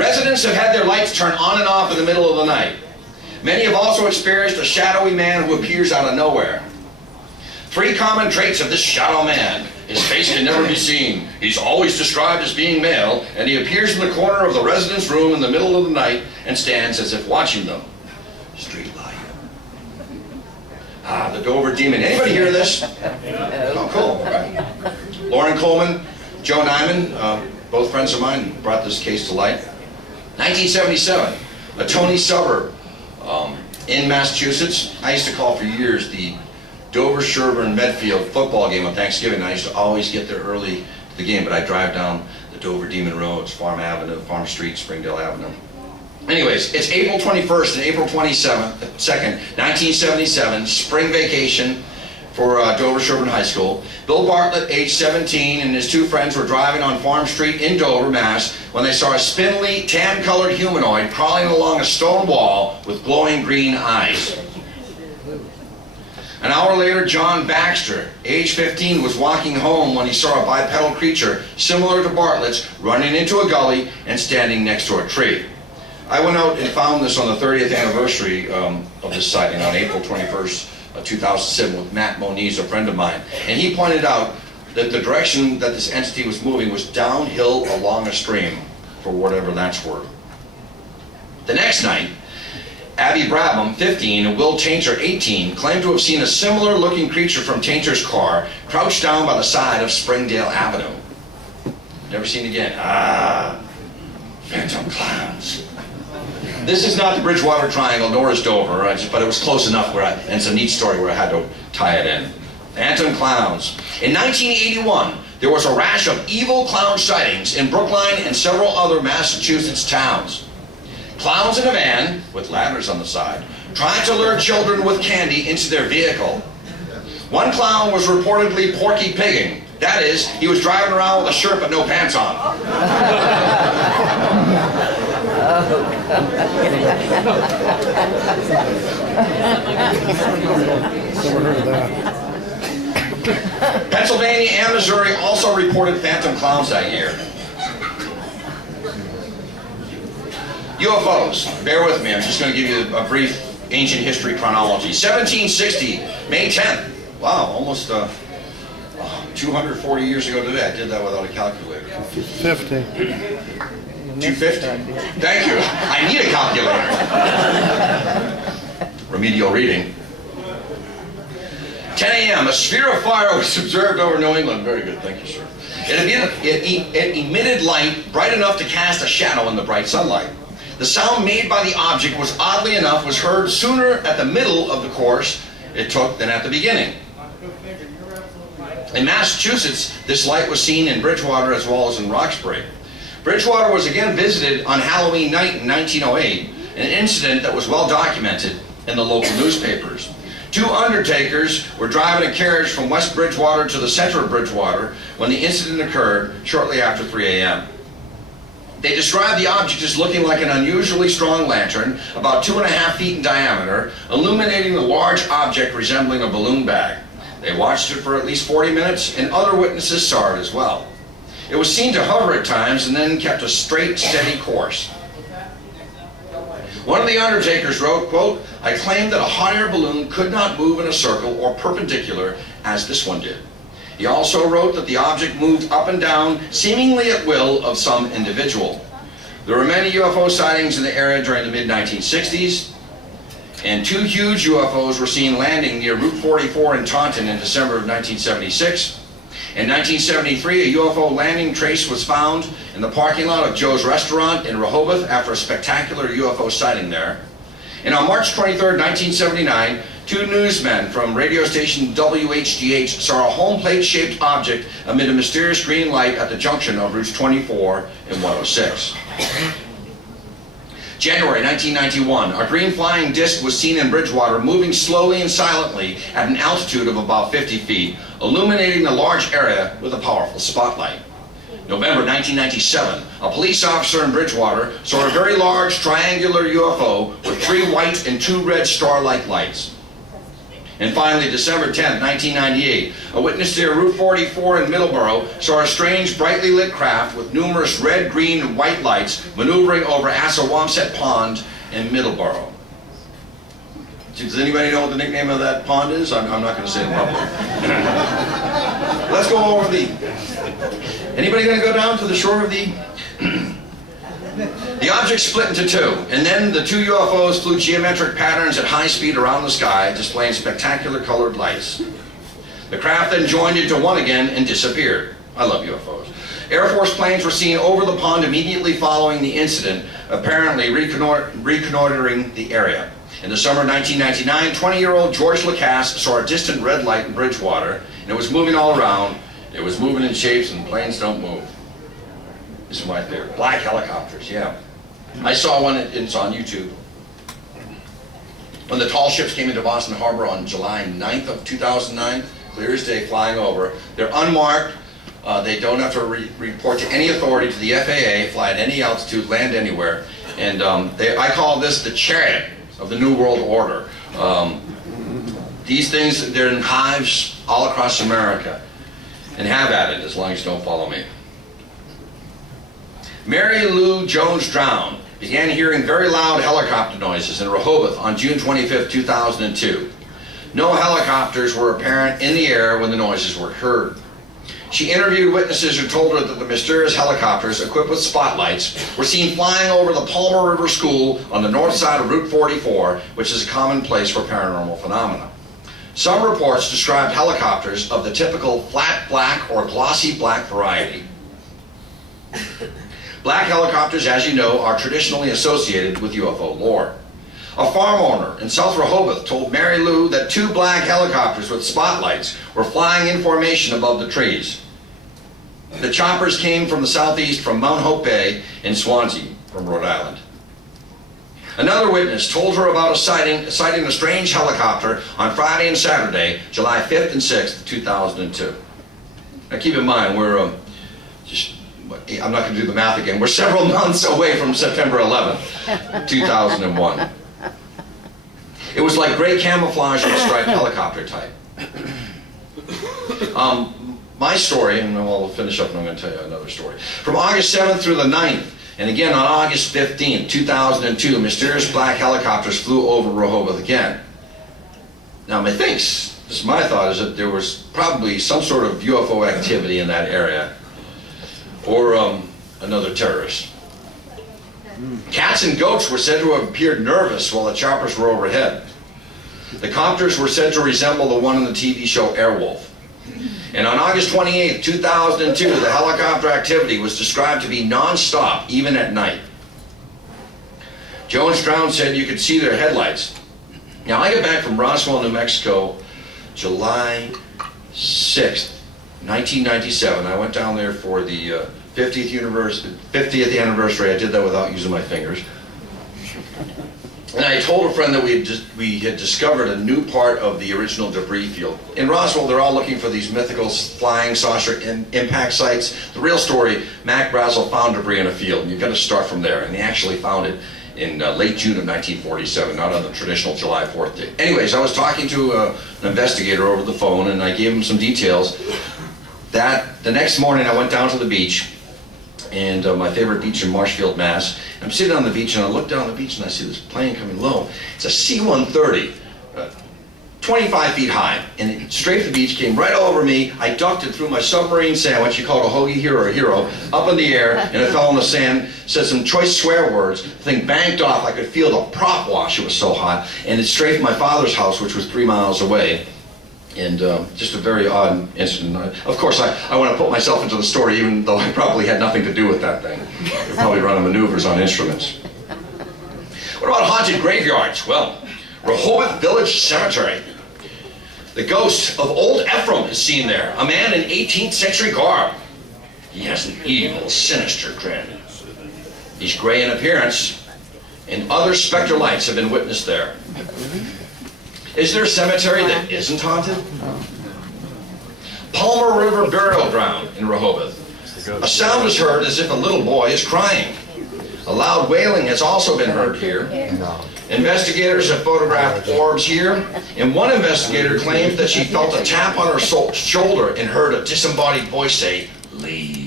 Residents have had their lights turn on and off in the middle of the night. Many have also experienced a shadowy man who appears out of nowhere. 3 common traits of this shadow man. His face can never be seen. He's always described as being male, and he appears in the corner of the resident's room in the middle of the night and stands as if watching them. Street light. Ah, the Dover demon. Anybody hear this? Oh, cool. Right. Lauren Coleman, Joe Nyman, both friends of mine, brought this case to light. 1977, a Tony suburb in Massachusetts. I used to call for years the Dover, Sherburne, Medfield football game on Thanksgiving. I used to always get there early to the game, but I'd drive down the Dover Demon Roads, Farm Avenue, Farm Street, Springdale Avenue. Anyways, it's April 21st and April 22nd, 1977, spring vacation for Dover Sherburne High School. Bill Bartlett, age 17, and his 2 friends were driving on Farm Street in Dover, Mass, when they saw a spindly, tan-colored humanoid crawling along a stone wall with glowing green eyes. An hour later, John Baxter, age 15, was walking home when he saw a bipedal creature similar to Bartlett's running into a gully and standing next to a tree. I went out and found this on the 30th anniversary of this sighting on April 21st, 2007 with Matt Moniz, a friend of mine. And he pointed out that the direction that this entity was moving was downhill along a stream, for whatever that's worth. The next night, Abby Brabham, 15, and Will Tainter, 18, claimed to have seen a similar looking creature from Tainter's car crouched down by the side of Springdale Avenue. Never seen again. Ah, phantom clowns. This is not the Bridgewater Triangle, nor is Dover, but it was close enough where and it's a neat story where I had to tie it in. Phantom clowns. In 1981, there was a rash of evil clown sightings in Brookline and several other Massachusetts towns. Clowns in a van, with ladders on the side, tried to lure children with candy into their vehicle. One clown was reportedly porky pigging. That is, he was driving around with a shirt but no pants on. Never heard of that. Pennsylvania and Missouri also reported phantom clowns that year. UFOs. Bear with me, I'm just going to give you a brief ancient history chronology. 1760, May 10th. Wow, almost 240 years ago today. I did that without a calculator. 50. 250. Thank you. I need a calculator. Remedial reading. 10 a.m. A sphere of fire was observed over New England. Very good. Thank you, sir. It emitted light bright enough to cast a shadow in the bright sunlight. The sound made by the object was, oddly enough, was heard sooner at the middle of the course it took than at the beginning. In Massachusetts, this light was seen in Bridgewater as well as in Roxbury. Bridgewater was again visited on Halloween night in 1908, an incident that was well documented in the local newspapers. 2 undertakers were driving a carriage from West Bridgewater to the center of Bridgewater when the incident occurred shortly after 3 a.m. They described the object as looking like an unusually strong lantern, about 2.5 feet in diameter, illuminating a large object resembling a balloon bag. They watched it for at least 40 minutes, and other witnesses saw it as well. It was seen to hover at times and then kept a straight, steady course. One of the undertakers wrote, quote, "I claim that a hot air balloon could not move in a circle or perpendicular as this one did." He also wrote that the object moved up and down, seemingly at will of some individual. There were many UFO sightings in the area during the mid-1960s, and 2 huge UFOs were seen landing near Route 44 in Taunton in December of 1976. In 1973, a UFO landing trace was found in the parking lot of Joe's Restaurant in Rehoboth after a spectacular UFO sighting there. And on March 23, 1979, 2 newsmen from radio station WHDH saw a home plate-shaped object amid a mysterious green light at the junction of routes 24 and 106. January 1991, a green flying disc was seen in Bridgewater moving slowly and silently at an altitude of about 50 feet, illuminating a large area with a powerful spotlight. November 1997, a police officer in Bridgewater saw a very large triangular UFO with 3 white and 2 red star-like lights. And finally, December 10th, 1998, a witness near Route 44 in Middleborough saw a strange, brightly lit craft with numerous red, green, and white lights maneuvering over Assawamsett Pond in Middleborough. Does anybody know what the nickname of that pond is? I'm not going to say it in public. Let's go over the... Anybody going to go down to the shore of the... The object split into two, and then the two UFOs flew geometric patterns at high speed around the sky, displaying spectacular colored lights. The craft then joined into one again and disappeared. I love UFOs. Air Force planes were seen over the pond immediately following the incident, apparently reconnoitering the area. In the summer of 1999, 20-year-old George Lacasse saw a distant red light in Bridgewater, and it was moving all around. It was moving in shapes, and planes don't move. This is my theory. Black helicopters, yeah. I saw one, it's on YouTube. When the tall ships came into Boston Harbor on July 9th of 2009, clear as day, flying over. They're unmarked. They don't have to report to any authority, to the FAA, fly at any altitude, land anywhere. And I call this the chariot of the New World Order. These things, they're in hives all across America. And have at it, as long as you don't follow me. Mary Lou Jones Drown began hearing very loud helicopter noises in Rehoboth on June 25, 2002. No helicopters were apparent in the air when the noises were heard. She interviewed witnesses who told her that the mysterious helicopters, equipped with spotlights, were seen flying over the Palmer River School on the north side of Route 44, which is a common place for paranormal phenomena. Some reports described helicopters of the typical flat black or glossy black variety. Black helicopters, as you know, are traditionally associated with UFO lore. A farm owner in South Rehoboth told Mary Lou that two black helicopters with spotlights were flying in formation above the trees. The choppers came from the southeast from Mount Hope Bay in Swansea, from Rhode Island. Another witness told her about citing a strange helicopter on Friday and Saturday, July 5th and 6th, 2002. Now keep in mind, I'm not going to do the math again, we're several months away from September 11th, 2001. It was like gray camouflage with a striped helicopter type. My story, and I'll finish up and I'm going to tell you another story. From August 7th through the 9th, and again on August 15th, 2002, mysterious black helicopters flew over Rehoboth again. Now this is my thought, is that there was probably some sort of UFO activity in that area, or another terrorist. Cats and goats were said to have appeared nervous while the choppers were overhead. The copters were said to resemble the one in the TV show Airwolf. And on August 28, 2002, the helicopter activity was described to be non-stop, even at night. Jones Drown said you could see their headlights. Now, I got back from Roswell, New Mexico, July 6th, 1997. I went down there for the 50th anniversary. I did that without using my fingers. And I told a friend that we had discovered a new part of the original debris field. In Roswell, they're all looking for these mythical flying saucer impact sites. The real story, Mac Brazel found debris in a field, and you've got to start from there. And he actually found it in late June of 1947, not on the traditional July 4th date. Anyways, I was talking to an investigator over the phone, and I gave him some details. That the next morning, I went down to the beach, and my favorite beach in Marshfield, Mass. I'm sitting on the beach, and I look down the beach, and I see this plane coming low. It's a C-130, 25 feet high, and it strafed the beach, came right over me. I ducked it through my submarine sandwich, you call it a hoagie here or a hero, up in the air, and it fell in the sand, said some choice swear words. The thing banked off. I could feel the prop wash, it was so hot, and it strafed my father's house, which was 3 miles away. And just a very odd incident. Of course, I want to put myself into the story, even though I probably had nothing to do with that thing. They're probably running maneuvers on instruments. What about haunted graveyards? Well, Rehoboth Village Cemetery. The ghost of old Ephraim is seen there, a man in 18th century garb. He has an evil, sinister grin. He's gray in appearance, and other specter lights have been witnessed there. Is there a cemetery that isn't haunted? Palmer River Burial Ground in Rehoboth. A sound is heard as if a little boy is crying. A loud wailing has also been heard here. Investigators have photographed orbs here, and one investigator claims that she felt a tap on her shoulder and heard a disembodied voice say, "Leave."